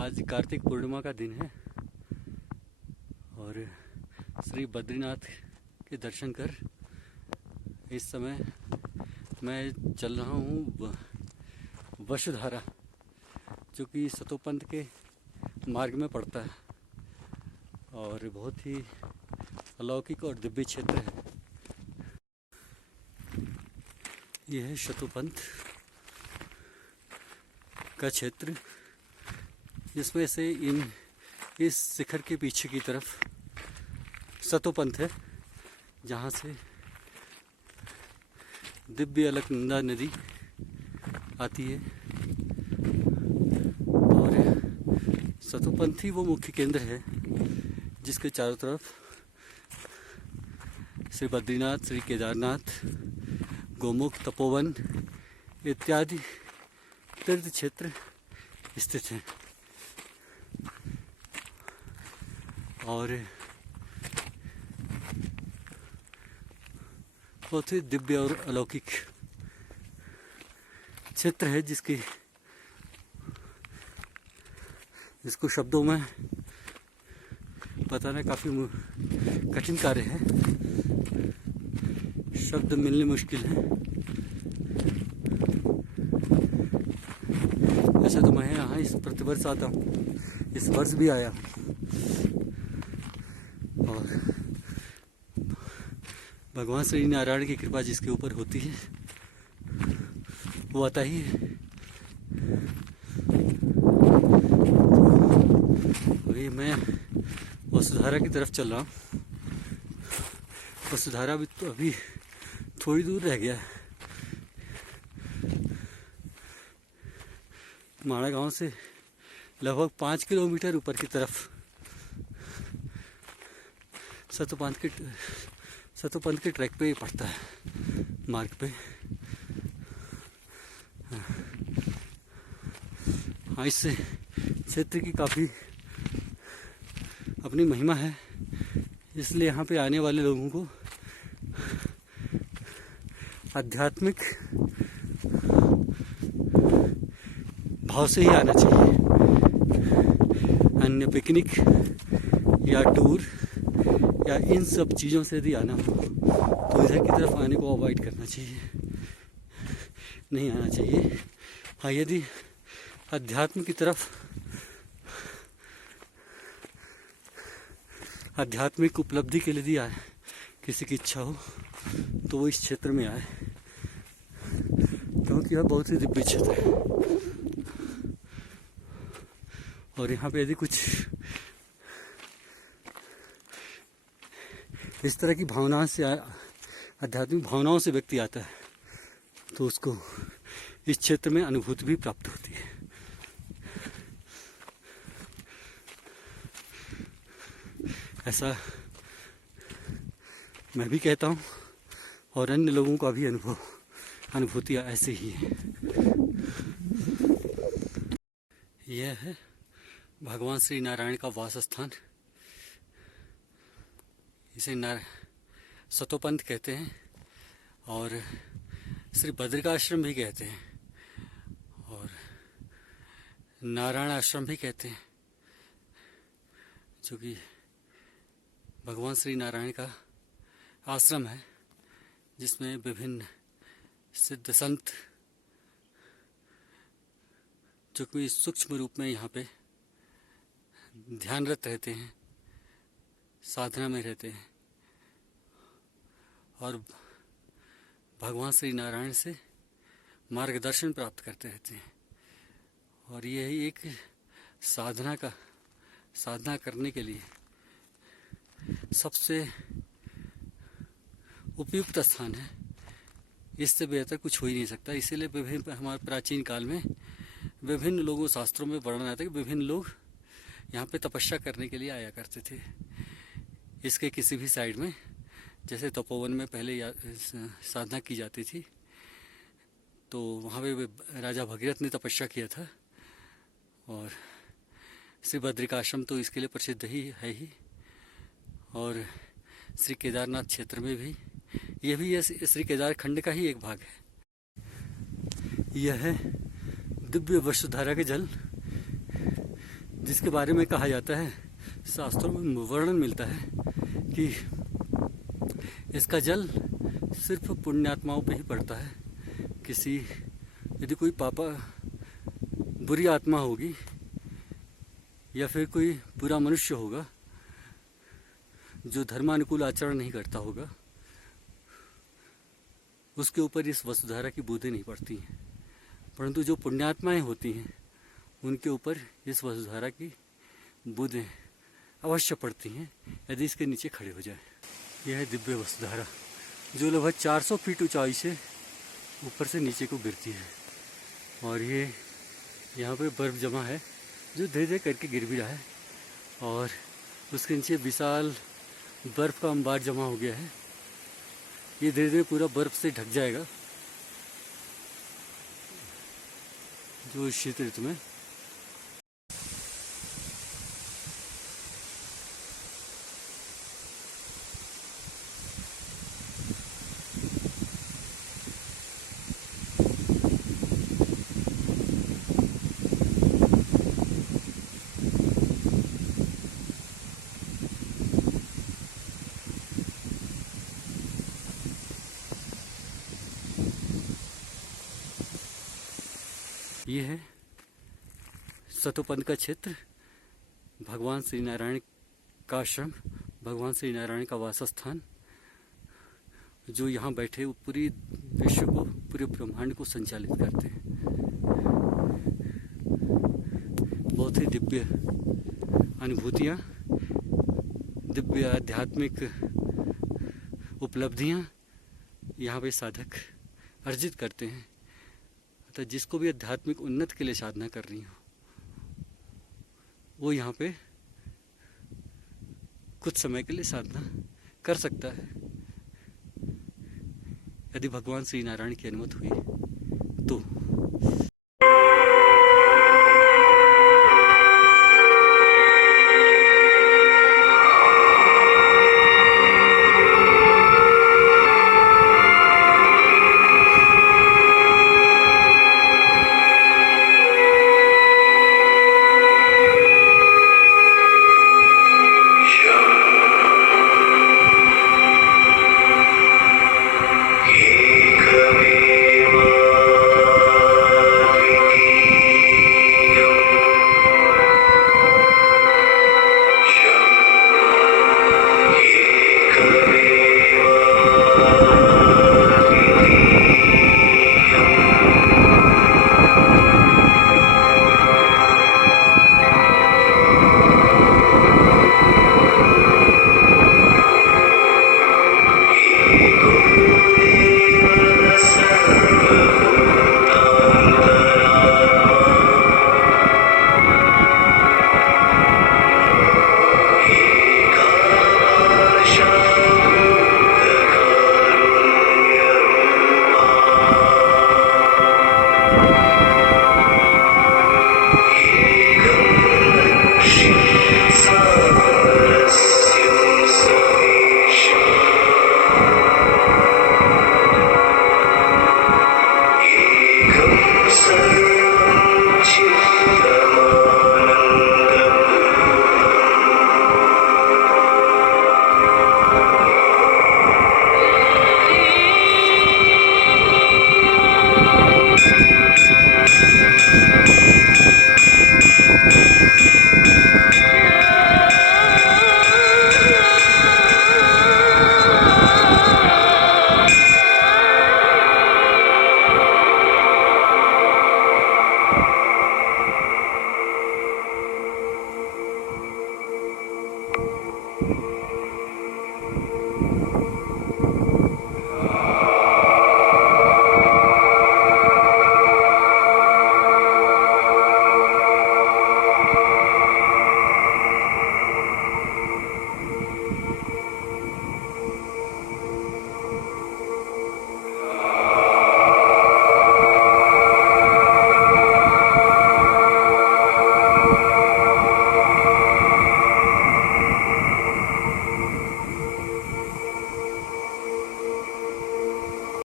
आज कार्तिक पूर्णिमा का दिन है और श्री बद्रीनाथ के दर्शन कर इस समय मैं चल रहा हूँ वसुधारा, जो कि सतोपंथ के मार्ग में पड़ता है और बहुत ही अलौकिक और दिव्य क्षेत्र है। यह है सतोपंथ का क्षेत्र, जिसमें से इस शिखर के पीछे की तरफ सतोपंथ है, जहाँ से दिव्य अलकनंदा नदी आती है और सतोपंथ ही वो मुख्य केंद्र है जिसके चारों तरफ श्री बद्रीनाथ, श्री केदारनाथ, गोमुख, तपोवन इत्यादि तीर्थ क्षेत्र स्थित हैं और बहुत ही दिव्य और अलौकिक क्षेत्र है जिसको शब्दों में बताना काफ़ी कठिन कार्य है। शब्द मिलने मुश्किल है। वैसे तो मैं यहाँ इस प्रतिवर्ष आता हूँ, इस वर्ष भी आया और भगवान श्री नारायण की कृपा जिसके ऊपर होती है वो आता ही है। अभी मैं वसुधारा की तरफ चल रहा हूँ। वसुधारा भी तो अभी थोड़ी दूर रह गया है। माड़ा गांव से लगभग 5 किलोमीटर ऊपर की तरफ सतोपंथ के ट्रैक पे ही पड़ता है, मार्ग पे। हाँ, इस क्षेत्र की काफ़ी अपनी महिमा है, इसलिए यहाँ पे आने वाले लोगों को आध्यात्मिक भाव से ही आना चाहिए। अन्य पिकनिक या टूर या इन सब चीज़ों से यदि आना हो तो इधर की तरफ आने को अवॉइड करना चाहिए, नहीं आना चाहिए। हाँ, यदि अध्यात्म की तरफ आध्यात्मिक उपलब्धि के लिए यदि आए किसी की इच्छा हो तो वो इस क्षेत्र में आए, क्योंकि यह बहुत ही दिव्य क्षेत्र है और यहाँ पे यदि कुछ इस तरह की भावनाओं से आध्यात्मिक भावनाओं से व्यक्ति आता है तो उसको इस क्षेत्र में अनुभूति भी प्राप्त होती है। ऐसा मैं भी कहता हूँ और अन्य लोगों का भी अनुभूतियाँ ऐसे ही हैं। यह है भगवान श्री नारायण का वास स्थान। इसे सतोपंथ कहते हैं और श्री बद्रिकाश्रम भी कहते हैं और नारायण आश्रम भी कहते हैं, जो कि भगवान श्री नारायण का आश्रम है, जिसमें विभिन्न सिद्ध संत जो कि सूक्ष्म रूप में यहाँ पे ध्यानरत रहते हैं, साधना में रहते हैं और भगवान श्री नारायण से मार्गदर्शन प्राप्त करते रहते हैं। और यही एक साधना करने के लिए सबसे उपयुक्त स्थान है। इससे बेहतर कुछ हो ही नहीं सकता। इसीलिए विभिन्न हमारे प्राचीन काल में विभिन्न लोगों शास्त्रों में वर्णन आता है कि विभिन्न लोग यहाँ पे तपस्या करने के लिए आया करते थे। इसके किसी भी साइड में, जैसे तपोवन में पहले साधना की जाती थी, तो वहाँ पे राजा भगीरथ ने तपस्या किया था और श्री बद्रिकाश्रम तो इसके लिए प्रसिद्ध ही है ही। और श्री केदारनाथ क्षेत्र में भी यह भी श्री केदार खंड का ही एक भाग है। यह है दिव्य वसुधारा के जल जिसके बारे में कहा जाता है, शास्त्रों में वर्णन मिलता है कि इसका जल सिर्फ पुण्यात्माओं पे ही पड़ता है। किसी यदि कोई बुरी आत्मा होगी या फिर कोई बुरा मनुष्य होगा जो धर्मानुकूल आचरण नहीं करता होगा, उसके ऊपर इस वसुधारा की बूंदें नहीं पड़ती हैं। परंतु जो पुण्यात्माएं होती हैं उनके ऊपर इस वसुधारा की बूंदें अवश्य पड़ती हैं यदि इसके नीचे खड़े हो जाए। यह है दिव्य वसुधारा जो लगभग 400 फीट ऊंचाई से ऊपर से नीचे को गिरती है। और ये यहाँ पे बर्फ़ जमा है जो धीरे धीरे करके गिर भी रहा है, और उसके नीचे विशाल बर्फ़ का अंबार जमा हो गया है। ये धीरे धीरे पूरा बर्फ़ से ढक जाएगा जो शीत ऋतु में। ये है सतोपंथ का क्षेत्र, भगवान श्री नारायण का आश्रम, भगवान श्री नारायण का वासस्थान, जो यहाँ बैठे पूरी विश्व को, पूरे ब्रह्मांड को संचालित करते हैं। बहुत ही दिव्य अनुभूतियाँ, दिव्य आध्यात्मिक उपलब्धियाँ यहाँ पे साधक अर्जित करते हैं। अतः जिसको भी आध्यात्मिक उन्नति के लिए साधना कर रही हो, वो यहाँ पे कुछ समय के लिए साधना कर सकता है यदि भगवान श्री नारायण की अनुमति हुई तो।